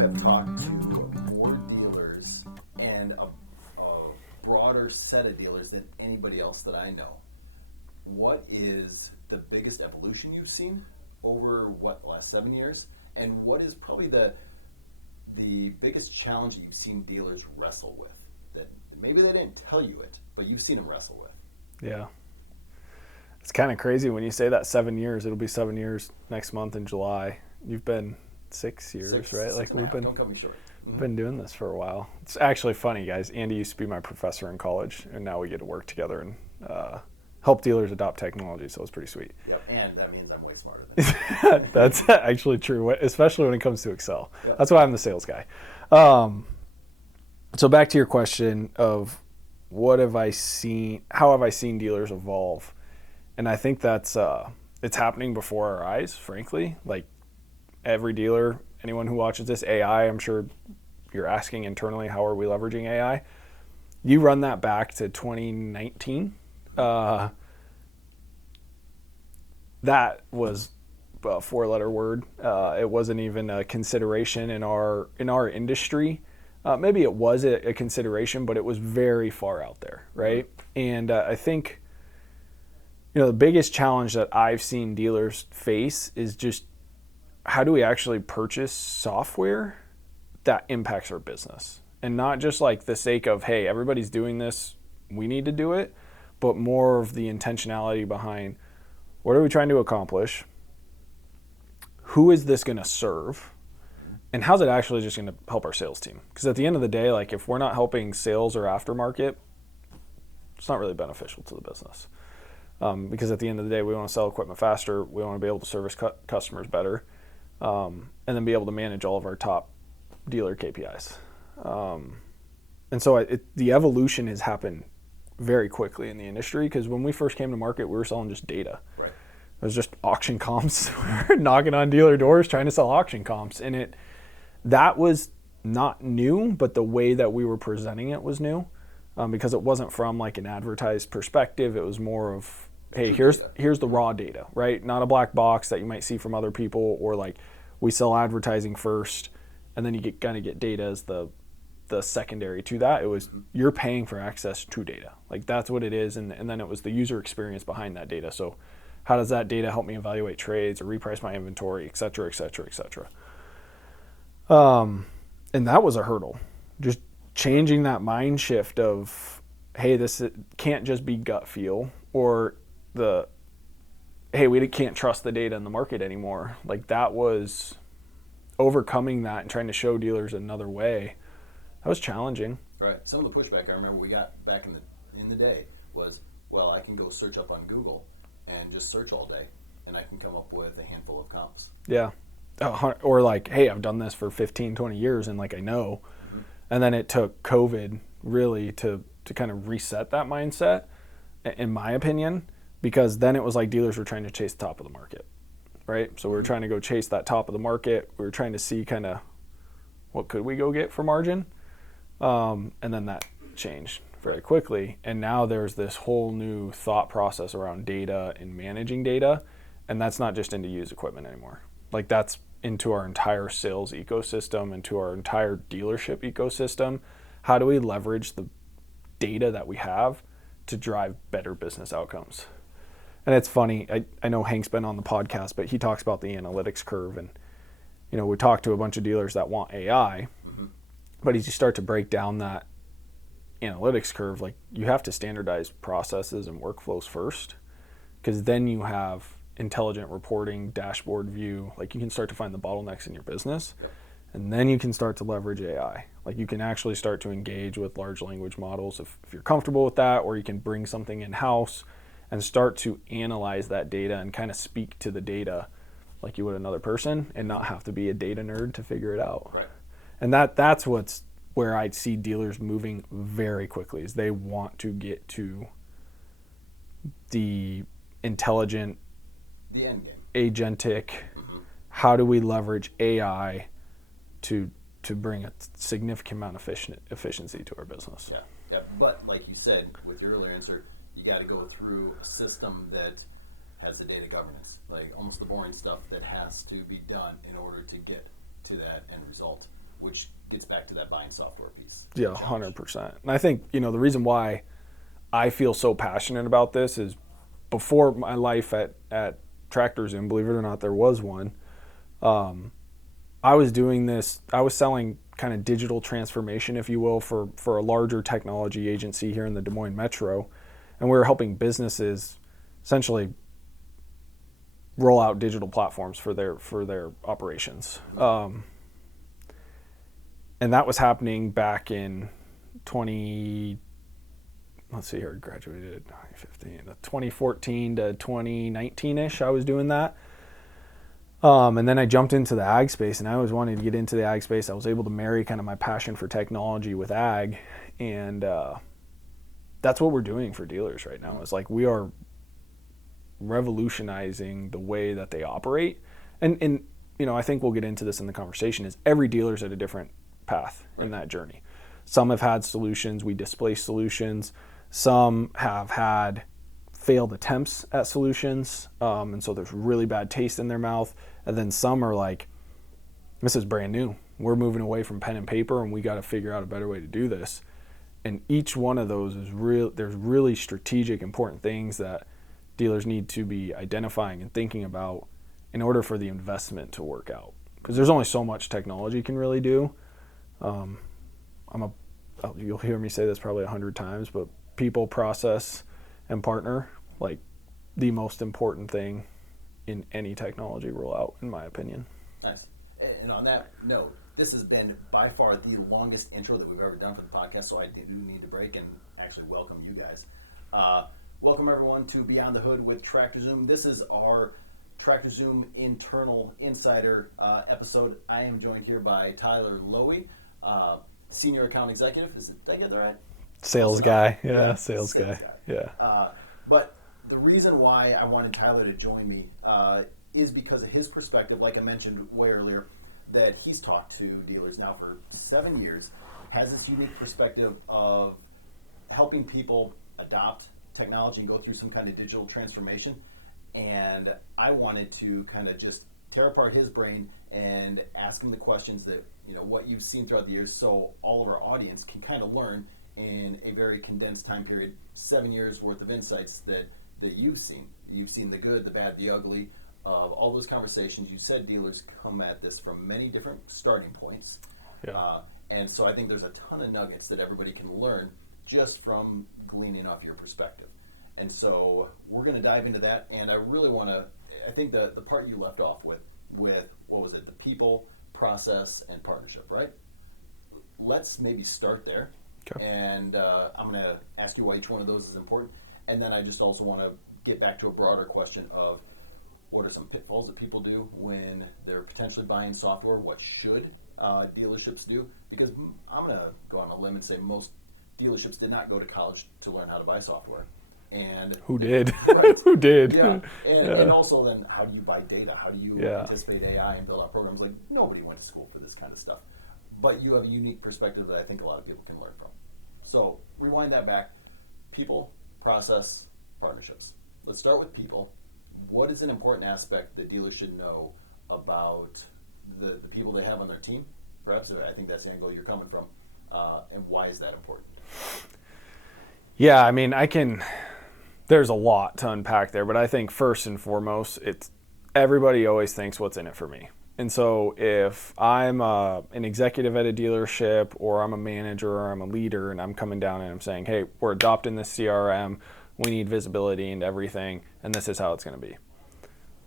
have talked to more dealers and a broader set of dealers than anybody else that I know. What is the biggest evolution you've seen over the last 7 years? And what is probably the biggest challenge that you've seen dealers wrestle with? That maybe they didn't tell you it, but you've seen them wrestle with. Yeah. It's kind of crazy when you say that 7 years. It'll be 7 years next month in July. You've been 6 years, right? Six and a half. Don't cut me short. Mm-hmm. Been doing this for a while. It's actually funny, guys. Andy used to be my professor in college, and now we get to work together and help dealers adopt technology, so it's pretty sweet. Yep, and that means I'm way smarter than you. That's actually true, especially when it comes to Excel. Yep. That's why I'm the sales guy. So back to your question of what have I seen, how have I seen dealers evolve? And I think that's it's happening before our eyes, frankly. Like every dealer, anyone who watches this, AI, I'm sure you're asking internally, how are we leveraging AI? You run that back to 2019. That was a four-letter word. It wasn't even a consideration in our industry. Maybe it was a consideration, but it was very far out there, right? And I think, the biggest challenge that I've seen dealers face is just how do we actually purchase software that impacts our business? And not just like the sake of, hey, everybody's doing this, we need to do it, but more of the intentionality behind what are we trying to accomplish? Who is this going to serve? And how's it actually just going to help our sales team? Because at the end of the day, like if we're not helping sales or aftermarket, it's not really beneficial to the business. Because at the end of the day, we want to sell equipment faster. We want to be able to service customers better, and then be able to manage all of our top dealer KPIs. And so the evolution has happened very quickly in the industry, because when we first came to market, we were selling just data. Right. It was just auction comps. We were knocking on dealer doors trying to sell auction comps. And that was not new, but the way that we were presenting it was new, because it wasn't from like an advertised perspective. It was more of, hey, here's the raw data, right? Not a black box that you might see from other people, or like we sell advertising first and then you get data as the secondary to that. It was you're paying for access to data. Like that's what it is. And then it was the user experience behind that data. So how does that data help me evaluate trades or reprice my inventory, et cetera, et cetera, et cetera. And that was a hurdle. Just changing that mind shift of, hey, this can't just be gut feel, or hey, we can't trust the data in the market anymore. Like that was overcoming that and trying to show dealers another way. That was challenging. Right. Some of the pushback I remember we got back in the day was, well, I can go search up on Google and just search all day, and I can come up with a handful of comps. Yeah. Or like, hey, I've done this for 15, 20 years, and like I know. Mm-hmm. And then it took COVID really to kind of reset that mindset, in my opinion, because then it was like dealers were trying to chase the top of the market, right? So we were trying to go chase that top of the market. We were trying to see kind of what could we go get for margin. And then that changed very quickly. And now there's this whole new thought process around data and managing data. And that's not just into used equipment anymore. Like that's into our entire sales ecosystem, into our entire dealership ecosystem. How do we leverage the data that we have to drive better business outcomes? And it's funny, I know Hank's been on the podcast, but he talks about the analytics curve. And, we talk to a bunch of dealers that want AI, but as you start to break down that analytics curve, like you have to standardize processes and workflows first, because then you have intelligent reporting, dashboard view. Like you can start to find the bottlenecks in your business, and then you can start to leverage AI. Like you can actually start to engage with large language models if you're comfortable with that, or you can bring something in-house and start to analyze that data and kind of speak to the data like you would another person, and not have to be a data nerd to figure it out. Right. And that's where I'd see dealers moving very quickly, is they want to get to the intelligent, the end game, agentic. How do we leverage AI to bring a significant amount of efficiency to our business? Yeah. But like you said with your earlier answer, you got to go through a system that has the data governance, like almost the boring stuff that has to be done in order to get to that end result. which gets back to that buying software piece. Yeah, 100%. And I think, the reason why I feel so passionate about this is before my life at Tractor Zoom, believe it or not, there was one. I was doing this, I was selling kind of digital transformation, if you will, for a larger technology agency here in the Des Moines Metro. And we were helping businesses essentially roll out digital platforms for their operations. And that was happening back in 2014 to 2019-ish. I was doing that. And then I jumped into the ag space, and I always wanted to get into the ag space. I was able to marry kind of my passion for technology with ag, and that's what we're doing for dealers right now. It's like we are revolutionizing the way that they operate. And I think we'll get into this in the conversation, is every dealer's at a different path in that journey. Some have had solutions, we displace solutions. Some have had failed attempts at solutions, and so there's really bad taste in their mouth. And then some are like, this is brand new. We're moving away from pen and paper, and we got to figure out a better way to do this. And each one of those is there's really strategic, important things that dealers need to be identifying and thinking about in order for the investment to work out. Because there's only so much technology can really do. You'll hear me say this probably 100 times, but people, process, and partner, like the most important thing in any technology rollout, in my opinion. Nice. And on that note, this has been by far the longest intro that we've ever done for the podcast, so I do need to break and actually welcome you guys. Welcome everyone to Beyond the Hood with Tractor Zoom. This is our Tractor Zoom internal insider episode. I am joined here by Tyler Lowy, senior account executive. Did I get that right? Sales guy. Yeah, sales guy. Yeah. But the reason why I wanted Tyler to join me is because of his perspective, like I mentioned way earlier, that he's talked to dealers now for 7 years, has this unique perspective of helping people adopt technology and go through some kind of digital transformation. And I wanted to kind of just tear apart his brain and ask him the questions that, what you've seen throughout the years, so all of our audience can kind of learn in a very condensed time period, 7 years worth of insights that you've seen. You've seen the good, the bad, the ugly of all those conversations. You said dealers come at this from many different starting points. Yeah. And so I think there's a ton of nuggets that everybody can learn just from gleaning off your perspective. And so we're going to dive into that. And I really want to, I think the part you left off with, what was it? The people, process, and partnership, right? Let's maybe start there. Okay. And I'm going to ask you why each one of those is important. And then I just also want to get back to a broader question of what are some pitfalls that people do when they're potentially buying software? What should dealerships do? Because I'm going to go on a limb and say most dealerships did not go to college to learn how to buy software. And who did? Right. Who did? Yeah. And also then how do you buy data? How do you anticipate AI and build out programs? Like nobody went to school for this kind of stuff. But you have a unique perspective that I think a lot of people can learn from. So rewind that back. People, process, partnerships. Let's start with people. What is an important aspect that dealers should know about the people they have on their team? Perhaps I think that's the angle you're coming from. And why is that important? Yeah, I mean, there's a lot to unpack there, but I think first and foremost, it's everybody always thinks what's in it for me. And so if I'm an executive at a dealership, or I'm a manager, or I'm a leader, and I'm coming down and I'm saying, hey, we're adopting this CRM, we need visibility into everything, and this is how it's going to be.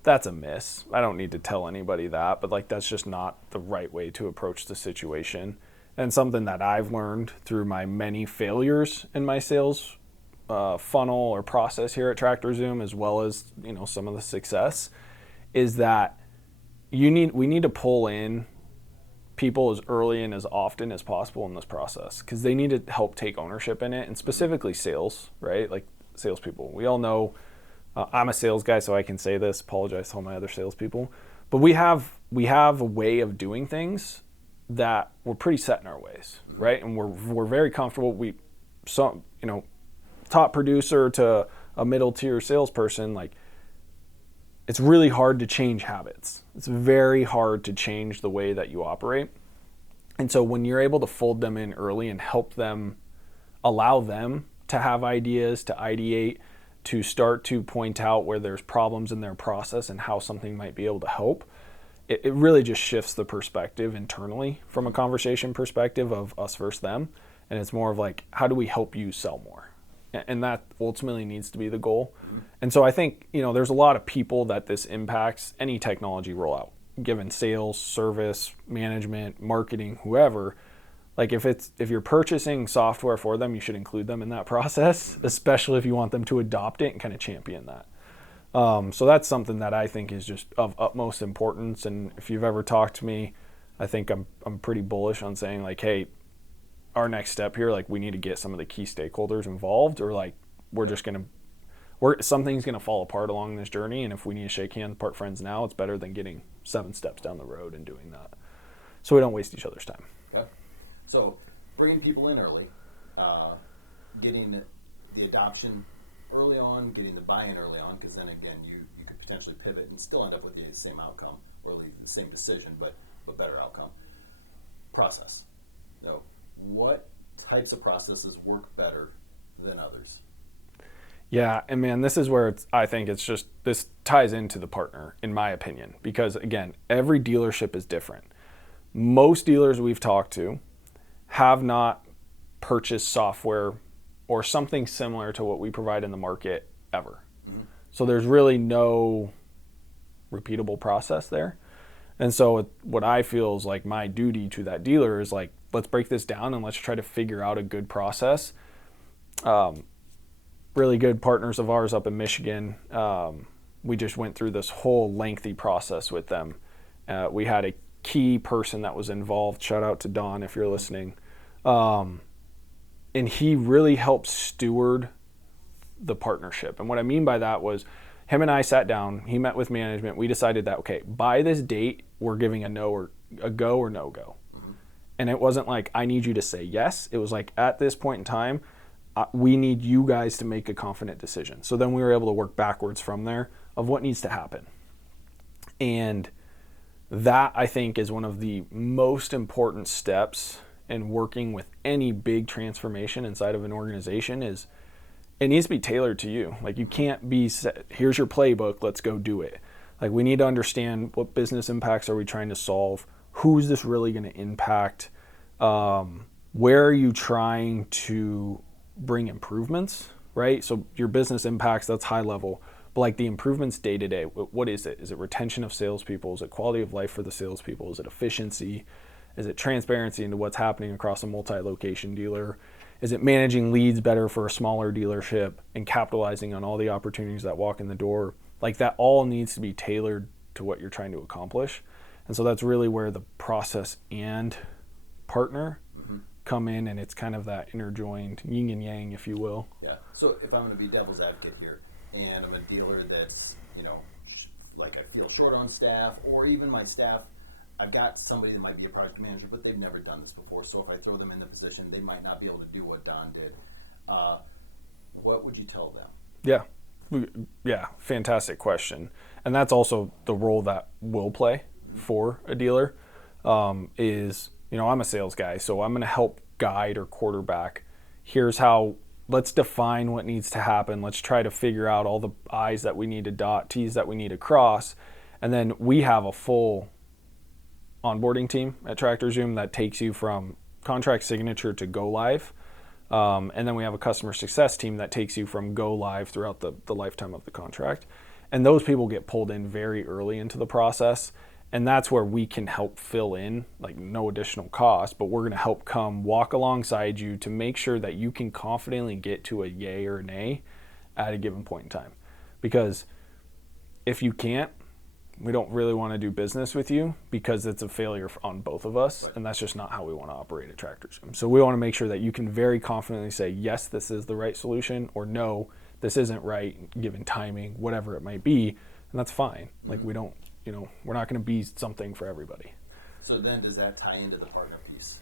That's a miss. I don't need to tell anybody that, but that's just not the right way to approach the situation. And something that I've learned through my many failures in my sales funnel or process here at Tractor Zoom, as well as some of the success, is that we need to pull in people as early and as often as possible in this process, because they need to help take ownership in it, and specifically sales, right? Like salespeople. We all know I'm a sales guy, so I can say this. Apologize to all my other salespeople, but we have a way of doing things that we're pretty set in our ways, right? And we're very comfortable. Top producer to a middle tier salesperson, it's really hard to change habits. It's very hard to change the way that you operate. And so when you're able to fold them in early and help them, allow them to have ideas, to ideate, to start to point out where there's problems in their process and how something might be able to help, it really just shifts the perspective internally from a conversation perspective of us versus them. And it's more of like, how do we help you sell more? And that ultimately needs to be the goal. And so I think, there's a lot of people that this impacts any technology rollout, given sales, service, management, marketing, whoever. Like if you're purchasing software for them, you should include them in that process, especially if you want them to adopt it and kind of champion that. So that's something that I think is just of utmost importance. And if you've ever talked to me, I think I'm pretty bullish on saying like, hey, our next step here, like we need to get some of the key stakeholders involved, or like something's gonna fall apart along this journey. And if we need to shake hands, part friends now, it's better than getting 7 steps down the road and doing that, so we don't waste each other's time. Okay. So bringing people in early, getting the adoption early on, getting the buy-in early on, because then again, you could potentially pivot and still end up with the same outcome, or at least the same decision, but better outcome. Process. What types of processes work better than others? Yeah, and man, this is where I think this ties into the partner, in my opinion, because again, every dealership is different. Most dealers we've talked to have not purchased software or something similar to what we provide in the market ever. Mm-hmm. So there's really no repeatable process there. And so what I feel is like my duty to that dealer is like, let's break this down and let's try to figure out a good process. Really good partners of ours up in Michigan, we just went through this whole lengthy process with them. We had a key person that was involved. Shout out to Don if you're listening. And he really helped steward the partnership. And what I mean by that was him and I sat down, he met with management. We decided that, okay, by this date, we're giving a go or no go. Mm-hmm. And it wasn't like, I need you to say yes. It was like, at this point in time, we need you guys to make a confident decision. So then we were able to work backwards from there of what needs to happen. And that, I think, is one of the most important steps in working with any big transformation inside of an organization. Is it needs to be tailored to you. Like you can't be set, here's your playbook, let's go do it. Like we need to understand what business impacts are we trying to solve? Who's this really going to impact? Where are you trying to bring improvements, right? So your business impacts, that's high level. But like the improvements day to day, what is it? Is it retention of salespeople? Is it quality of life for the salespeople? Is it efficiency? Is it transparency into what's happening across a multi-location dealer? Is it managing leads better for a smaller dealership and capitalizing on all the opportunities that walk in the door? Like that all needs to be tailored to what you're trying to accomplish. And so that's really where the process and partner come in, and it's kind of that interjoined yin and yang, if you will. Yeah. So if I'm going to be devil's advocate here, and I'm a dealer that's, like I feel short on staff, or even my staff, I've got somebody that might be a project manager, but they've never done this before. So if I throw them in the position, they might not be able to do what Don did. What would you tell them? Yeah, fantastic question. And that's also the role that we'll play for a dealer. Is I'm a sales guy, so I'm going to help guide or quarterback. Here's how, let's define what needs to happen. Let's try to figure out all the I's that we need to dot, T's that we need to cross. And then we have a full onboarding team at Tractor Zoom that takes you from contract signature to go live. And then we have a customer success team that takes you from go live throughout the lifetime of the contract. And those people get pulled in very early into the process. And that's where we can help fill in, like no additional cost, but we're going to help come walk alongside you to make sure that you can confidently get to a yay or a nay at a given point in time. Because if you can't, we don't really want to do business with you, because it's a failure on both of us. Right. And that's just not how we want to operate at Tractor Zoom. So we want to make sure that you can very confidently say, yes, this is the right solution, or no, this isn't right, given timing, whatever it might be. And that's fine. Mm-hmm. Like we don't, we're not going to be something for everybody. So then does that tie into the partner piece?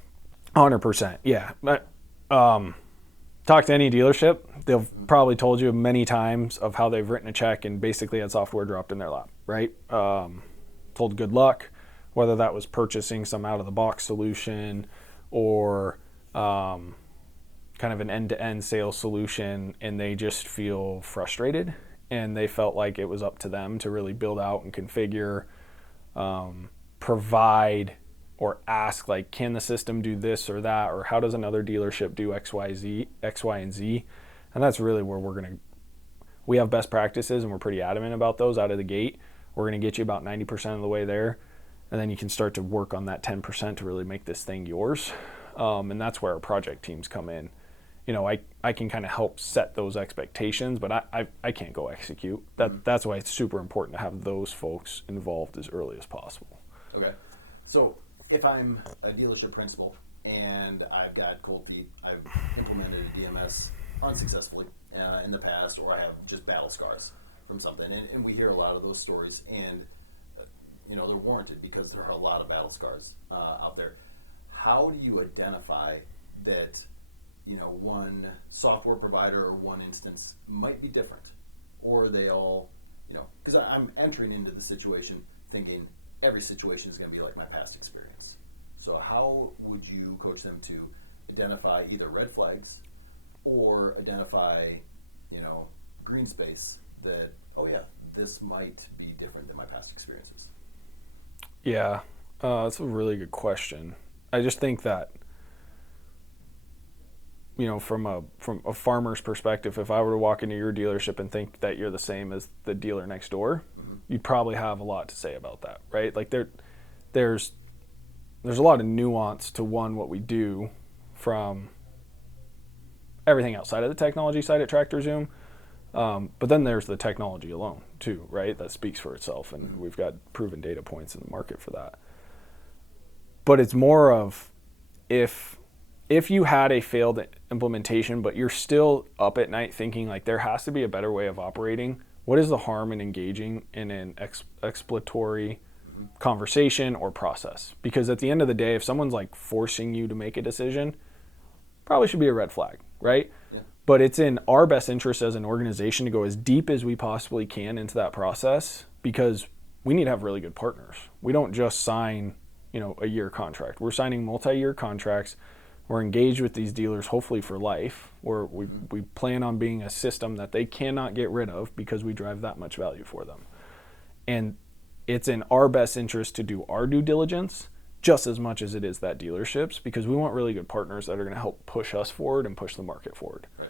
100%. Yeah. But, talk to any dealership. They've probably told you many times of how they've written a check and basically had software dropped in their lap, right? Told good luck. whether that was purchasing some out of the box solution or kind of an end-to-end sales solution, and they just feel frustrated, and they felt like it was up to them to really build out and configure, provide, or ask, like, can the system do this or that, or how does another dealership do X, Y, and Z? And that's really where we have best practices, and we're pretty adamant about those out of the gate. We're going to get you about 90% of the way there, and then you can start to work on that 10% to really make this thing yours. And that's where our project teams come in. You know, I can kind of help set those expectations, but I can't go execute. That's why it's super important to have those folks involved as early as possible. Okay. So if I'm a dealership principal and I've got cold feet, I've implemented a DMS unsuccessfully in the past, or I have just battle scars from something, and we hear a lot of those stories, and they're warranted because there are a lot of battle scars out there. How do you identify that one software provider or one instance might be different, or they all, because I'm entering into the situation thinking every situation is going to be like my past experience. So how would you coach them to identify either red flags or identify, green space that, oh yeah, this might be different than my past experiences? Yeah, that's a really good question. I just think that, from a farmer's perspective, if I were to walk into your dealership and think that you're the same as the dealer next door, you'd probably have a lot to say about that, right? Like there's a lot of nuance to what we do from everything outside of the technology side at Tractor Zoom. But then there's the technology alone too, right? That speaks for itself, and we've got proven data points in the market for that. But it's more of if you had a failed implementation, but you're still up at night thinking like there has to be a better way of operating, what is the harm in engaging in an exploratory conversation or process? Because at the end of the day, if someone's like forcing you to make a decision, probably should be a red flag, right? Yeah. But it's in our best interest as an organization to go as deep as we possibly can into that process, because we need to have really good partners. We don't just sign, a year contract. We're signing multi-year contracts. We're engaged with these dealers, hopefully for life, where we plan on being a system that they cannot get rid of because we drive that much value for them. And it's in our best interest to do our due diligence just as much as it is that dealership's, because we want really good partners that are going to help push us forward and push the market forward. Right.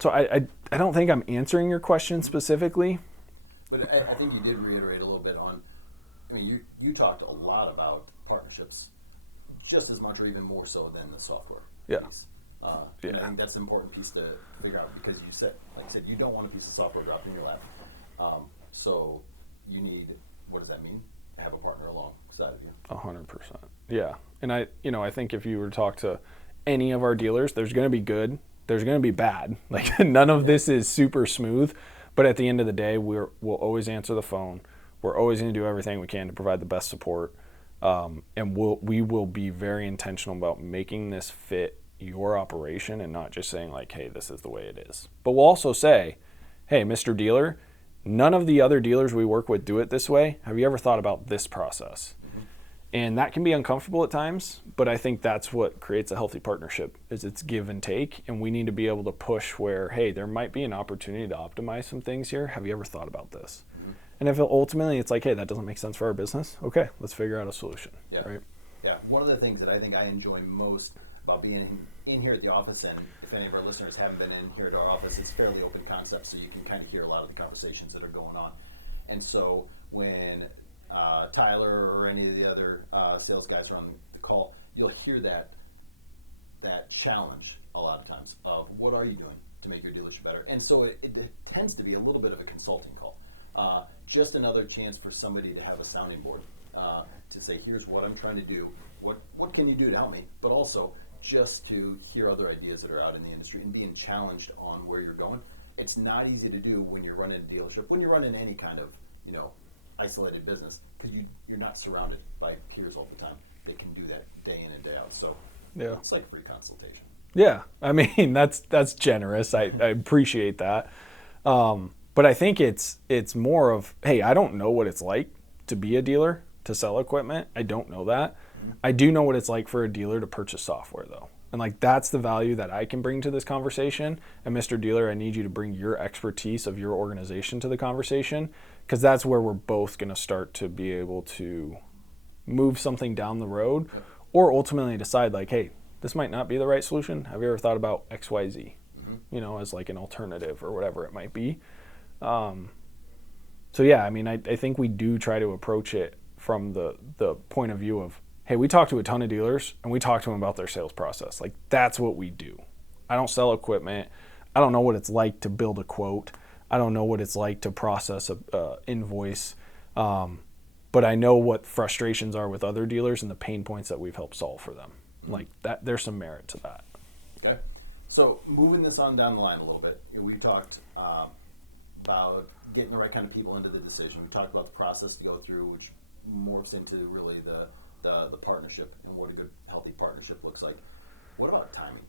So I don't think I'm answering your question specifically. But I think you did reiterate a little bit on, you talked a lot about partnerships just as much or even more so than the software piece. And I think that's an important piece to figure out, because like you said, you don't want a piece of software dropped in your lap. So you need, what does that mean? Have a partner alongside of you. 100%. Yeah. And I think if you were to talk to any of our dealers, there's going to be good, there's going to be bad. Like none of this is super smooth, but at the end of the day, we'll always answer the phone. We're always going to do everything we can to provide the best support. And we will be very intentional about making this fit your operation, and not just saying like, hey, this is the way it is. But we'll also say, hey, Mr. Dealer, none of the other dealers we work with do it this way. Have you ever thought about this process? Mm-hmm. And that can be uncomfortable at times, but I think that's what creates a healthy partnership, is it's give and take. And we need to be able to push where, hey, there might be an opportunity to optimize some things here. Have you ever thought about this? Mm-hmm. And if ultimately it's like, hey, that doesn't make sense for our business, okay, let's figure out a solution. Yeah. Right? Yeah. One of the things that I think I enjoy most about being in here at the office, and if any of our listeners haven't been in here at our office, it's fairly open concept, so you can kind of hear a lot of the conversations that are going on. And so when Tyler or any of the other sales guys are on the call, you'll hear that challenge a lot of times of, what are you doing to make your dealership better? And so it tends to be a little bit of a consulting call. Just another chance for somebody to have a sounding board, to say, here's what I'm trying to do. What can you do to help me? But also just to hear other ideas that are out in the industry and being challenged on where you're going. It's not easy to do when you're running a dealership, when you're running any kind of, isolated business, because you're not surrounded by peers all the time. They can do that day in and day out. So yeah, it's like free consultation. Yeah, that's generous. I appreciate that. But I think it's more of, hey, I don't know what it's like to be a dealer. to sell equipment. I don't know that. I do know what it's like for a dealer to purchase software, though. And like, that's the value that I can bring to this conversation. And Mr. Dealer, I need you to bring your expertise of your organization to the conversation, because that's where we're both going to start to be able to move something down the road, or ultimately decide like, hey, this might not be the right solution. Have you ever thought about XYZ, you know, as like an alternative or whatever it might be? So yeah, I mean, I think we do try to approach it from the point of view of, hey, we talk to a ton of dealers and we talk to them about their sales process. Like, that's what we do. I don't sell equipment. I don't know what it's like to build a quote. I don't know what it's like to process a invoice. But I know what frustrations are with other dealers and the pain points that we've helped solve for them. Like that, there's some merit to that. Okay. So moving this on down the line a little bit, we've talked about getting the right kind of people into the decision. We talked about the process to go through, which morphs into really the partnership and what a good, healthy partnership looks like. What about timing?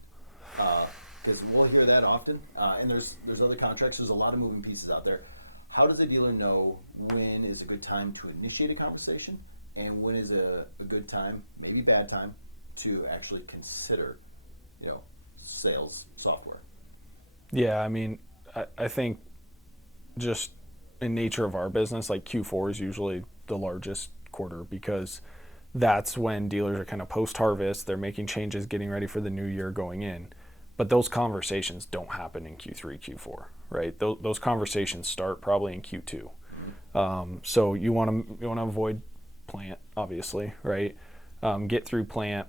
Because we'll hear that often, and there's other contracts. There's a lot of moving pieces out there. How does a dealer know when is a good time to initiate a conversation, and when is a good time, maybe bad time, to actually consider, you know, sales software? Yeah, I mean, I think just in nature of our business, like Q4 is usually the largest quarter, because that's when dealers are kind of post-harvest. They're making changes, getting ready for the new year going in. But those conversations don't happen in Q3, Q4, right? Those conversations start probably in Q2. So you want to avoid plant, obviously, right? Get through plant.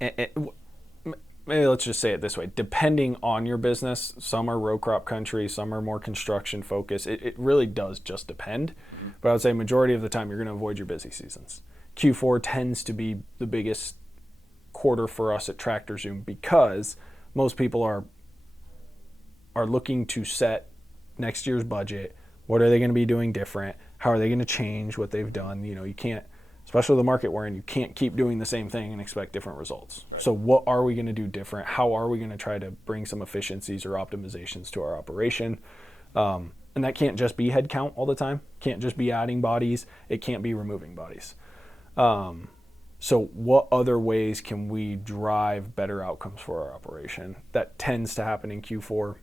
Maybe let's just say it this way. Depending on your business, some are row crop country, some are more construction focused. It really does just depend. But I would say majority of the time you're going to avoid your busy seasons. Q4 tends to be the biggest quarter for us at Tractor Zoom, because most people are looking to set next year's budget. What are they going to be doing different? How are they going to change what they've done? You know, you can't, especially the market we're in, you can't keep doing the same thing and expect different results. Right. So what are we going to do different? How are we going to try to bring some efficiencies or optimizations to our operation? And that can't just be headcount all the time. Can't just be adding bodies. It can't be removing bodies. So what other ways can we drive better outcomes for our operation? That tends to happen in Q4.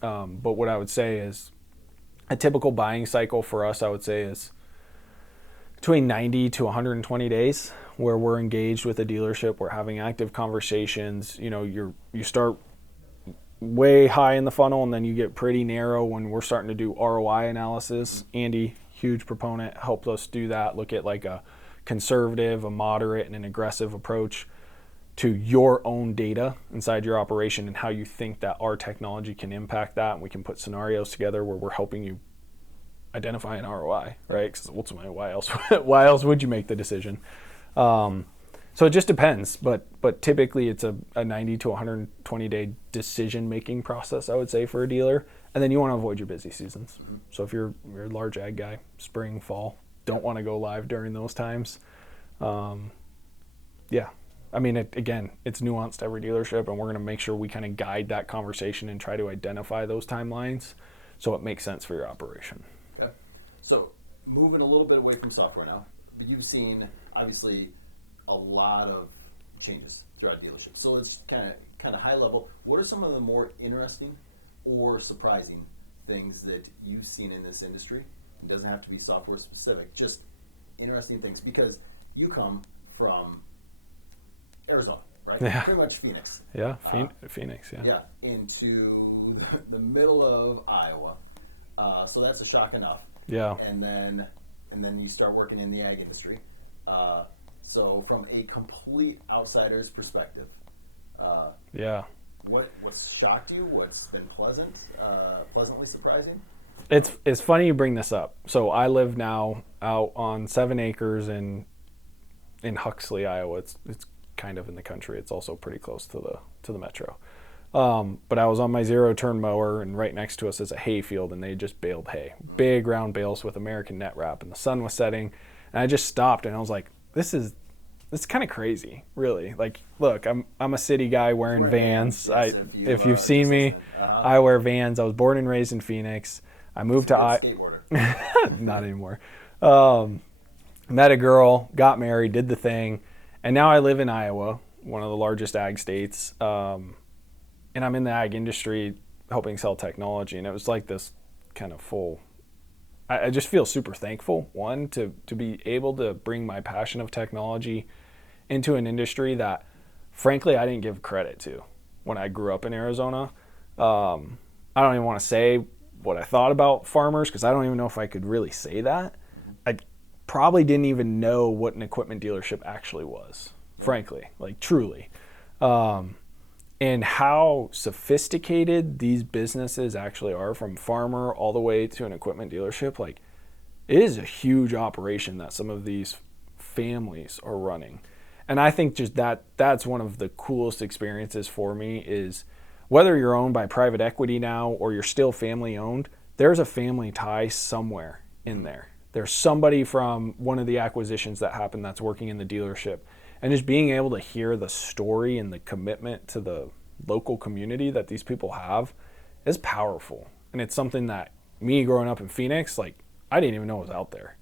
But what I would say is a typical buying cycle for us, I would say, is between 90 to 120 days where we're engaged with a dealership. We're having active conversations. You know, you start way high in the funnel and then you get pretty narrow when we're starting to do ROI analysis. Andy, huge proponent, helped us do that. Look at like a conservative, a moderate, and an aggressive approach to your own data inside your operation and how you think that our technology can impact that. And we can put scenarios together where we're helping you identify an ROI, right? Because ultimately, why else would you make the decision? So it just depends, but typically it's a 90 to 120 day decision making process, I would say, for a dealer. And then you want to avoid your busy seasons. So if you're a large ag guy, spring, fall, don't want to go live during those times. Yeah, I mean, again, it's nuanced to every dealership, and we're going to make sure we kind of guide that conversation and try to identify those timelines so it makes sense for your operation. Okay. So moving a little bit away from software now, but you've seen obviously a lot of changes throughout dealerships. So it's kind of high level. What are some of the more interesting or surprising things that you've seen in this industry? It doesn't have to be software specific, just interesting things, because you come from Arizona, right? Yeah. Pretty much Phoenix. Yeah, Phoenix, yeah. Yeah, into the middle of Iowa. So that's a shock enough. Yeah. And then you start working in the ag industry. So from a complete outsider's perspective, yeah. What's shocked you? What's been pleasantly surprising? It's funny you bring this up. So I live now out on 7 acres in Huxley, Iowa. It's kind of in the country. It's also pretty close to the metro. But I was on my 0-turn mower, and right next to us is a hay field, and they just baled hay. Big round bales with American net wrap, and the sun was setting. And I just stopped, and I was like, this is kind of crazy, really. Like, look, I'm a city guy wearing Vans. Yes, if you've seen me, I wear Vans. I was born and raised in Phoenix. I moved to skateboarder. Not anymore. met a girl, got married, did the thing, and now I live in Iowa, one of the largest ag states, and I'm in the ag industry helping sell technology, and it was like this kind of full. I just feel super thankful, one, to be able to bring my passion of technology into an industry that, frankly, I didn't give credit to when I grew up in Arizona. I don't even want to say what I thought about farmers because I don't even know if I could really say that. I probably didn't even know what an equipment dealership actually was, frankly, like truly. And how sophisticated these businesses actually are, from farmer all the way to an equipment dealership. Like, it is a huge operation that some of these families are running. And I think just that's one of the coolest experiences for me is whether you're owned by private equity now or you're still family owned, there's a family tie somewhere in there. There's somebody from one of the acquisitions that happened that's working in the dealership. And just being able to hear the story and the commitment to the local community that these people have is powerful. And it's something that me growing up in Phoenix, like, I didn't even know it was out there.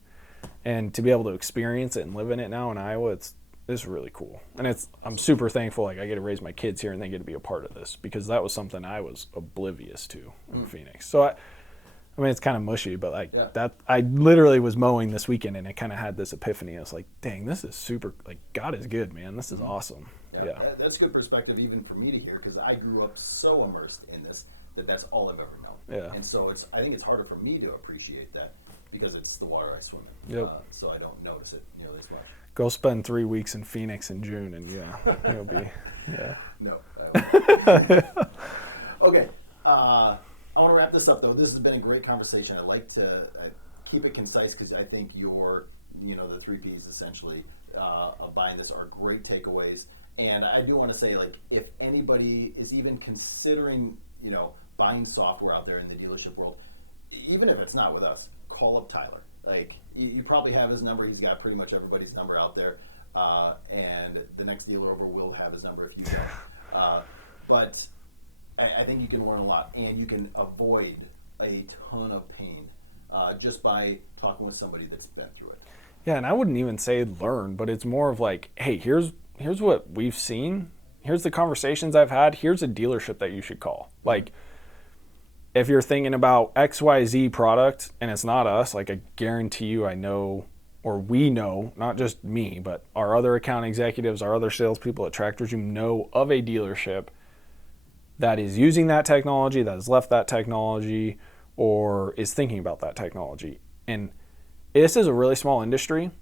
And to be able to experience it and live in it now in Iowa, it's really cool. And I'm super thankful, like, I get to raise my kids here and they get to be a part of this, because that was something I was oblivious to in Phoenix. So I mean, it's kind of mushy, but like that, I literally was mowing this weekend and I kind of had this epiphany. I was like, dang, this is super, like, God is good, man. This is awesome. Yeah. That's good perspective even for me to hear, because I grew up so immersed in this that's all I've ever known. Yeah. And so I think it's harder for me to appreciate that because it's the water I swim in. Yep. So I don't notice it nearly as much. Go spend 3 weeks in Phoenix in June and you'll be, yeah. No. Okay. I want to wrap this up, though. This has been a great conversation. I like to keep it concise because I think the 3 Ps essentially of buying this are great takeaways. And I do want to say, like, if anybody is even considering, buying software out there in the dealership world, even if it's not with us, call up Tyler. Like, you probably have his number. He's got pretty much everybody's number out there. And the next dealer over will have his number if you don't. But I think you can learn a lot, and you can avoid a ton of pain just by talking with somebody that's been through it. Yeah, and I wouldn't even say learn, but it's more of like, hey, here's what we've seen. Here's the conversations I've had. Here's a dealership that you should call. Like, if you're thinking about XYZ product and it's not us, like, I guarantee you I know, or we know, not just me, but our other account executives, our other salespeople at Tractors, know of a dealership that is using that technology, that has left that technology, or is thinking about that technology. And this is a really small industry,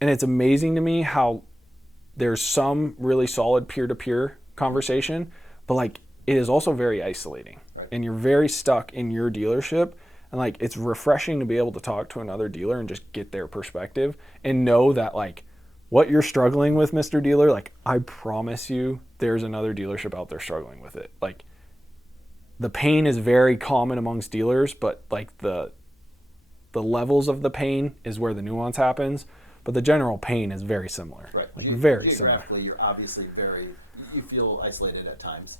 and it's amazing to me how there's some really solid peer-to-peer conversation, but, like, it is also very isolating. Right. And you're very stuck in your dealership, and, like, it's refreshing to be able to talk to another dealer and just get their perspective and know that, like, what you're struggling with, Mr. Dealer, like, I promise you there's another dealership out there struggling with it. Like, the pain is very common amongst dealers, but, like, the levels of the pain is where the nuance happens. But the general pain is very similar. Right. Like, very similar. Geographically, you're obviously you feel isolated at times,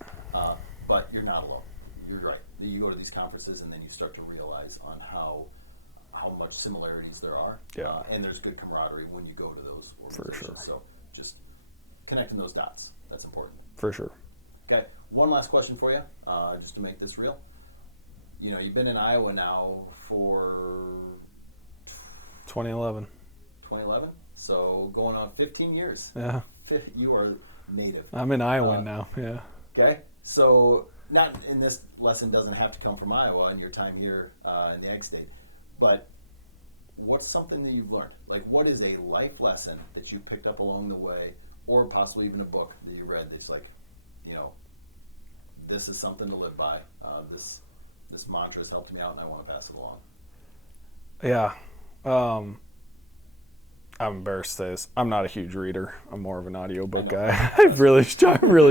but you're not alone. You're right. You go to these conferences and then you start to realize on how much similarities there are. Yeah. And there's good camaraderie when you go to those organizations. For sure. So just connecting those dots, that's important. For sure. Okay. One last question for you, just to make this real. You've been in Iowa now for 2011. 2011? So going on 15 years. Yeah. You are native. I'm in Iowa now, yeah. Okay. So not in this lesson doesn't have to come from Iowa and your time here in the ag state, but what's something that you've learned? Like, what is a life lesson that you picked up along the way, or possibly even a book that you read that's like, this is something to live by. This mantra has helped me out and I want to pass it along. Yeah. I'm embarrassed to say this. I'm not a huge reader. I'm more of an audiobook guy. I really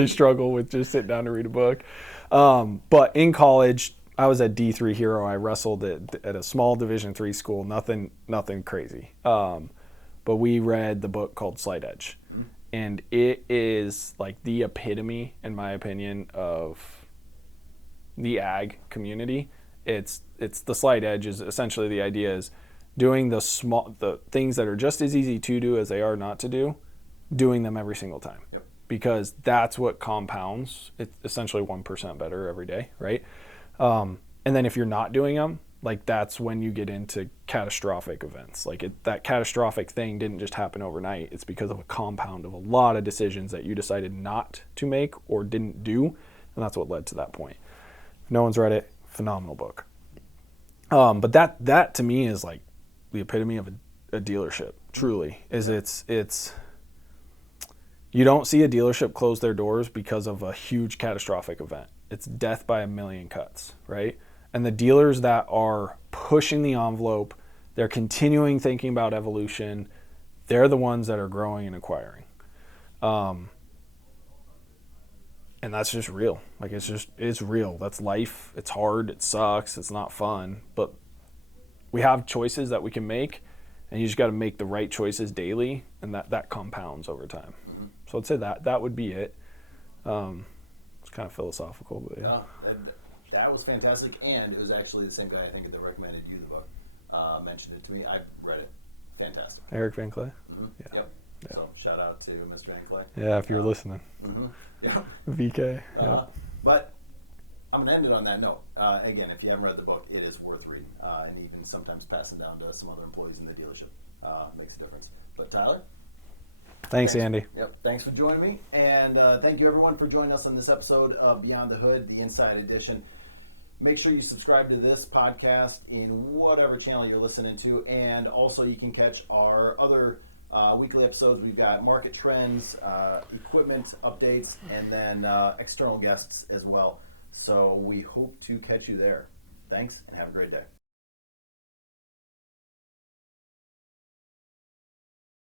struggle with just sitting down to read a book. But in college, I was at D3 Hero. I wrestled at a small Division III school. Nothing crazy. But we read the book called Slight Edge. Mm-hmm. And it is like the epitome, in my opinion, of the ag community. It's the slight edge is essentially the idea is doing the things that are just as easy to do as they are not to do, doing them every single time. Yep. Because that's what compounds. It's essentially 1% better every day, right? And then if you're not doing them, like that's when you get into catastrophic events. Like that catastrophic thing didn't just happen overnight. It's because of a compound of a lot of decisions that you decided not to make or didn't do, and that's what led to that point. If no one's read it, phenomenal book. But that to me is like the epitome of a dealership. Truly, is it's you don't see a dealership close their doors because of a huge catastrophic event. It's death by a million cuts, right? And the dealers that are pushing the envelope, they're continuing thinking about evolution, they're the ones that are growing and acquiring. And that's just real. Like it's real. That's life. It's hard. It sucks. It's not fun. But we have choices that we can make, and you just got to make the right choices daily, and that compounds over time. Mm-hmm. So I'd say that would be it. It's kind of philosophical, but yeah. No, that was fantastic, and it was actually the same guy I think that recommended you the book. Mentioned it to me. I read it. Fantastic. Eric Van Clay? Mm-hmm. Yeah. Yep. Yeah. So shout out to Mr. Van Clay. Yeah, if you're listening. Mm-hmm. Yeah. VK. Yeah. But I'm going to end it on that note. Again, if you haven't read the book, it is worth reading, and even sometimes passing down to some other employees in the dealership makes a difference. But Tyler? Thanks, Andy. Yep. Thanks for joining me. And thank you, everyone, for joining us on this episode of Beyond the Hood, the Inside Edition. Make sure you subscribe to this podcast in whatever channel you're listening to. And also, you can catch our other weekly episodes. We've got market trends, equipment updates, and then external guests as well. So we hope to catch you there. Thanks, and have a great day.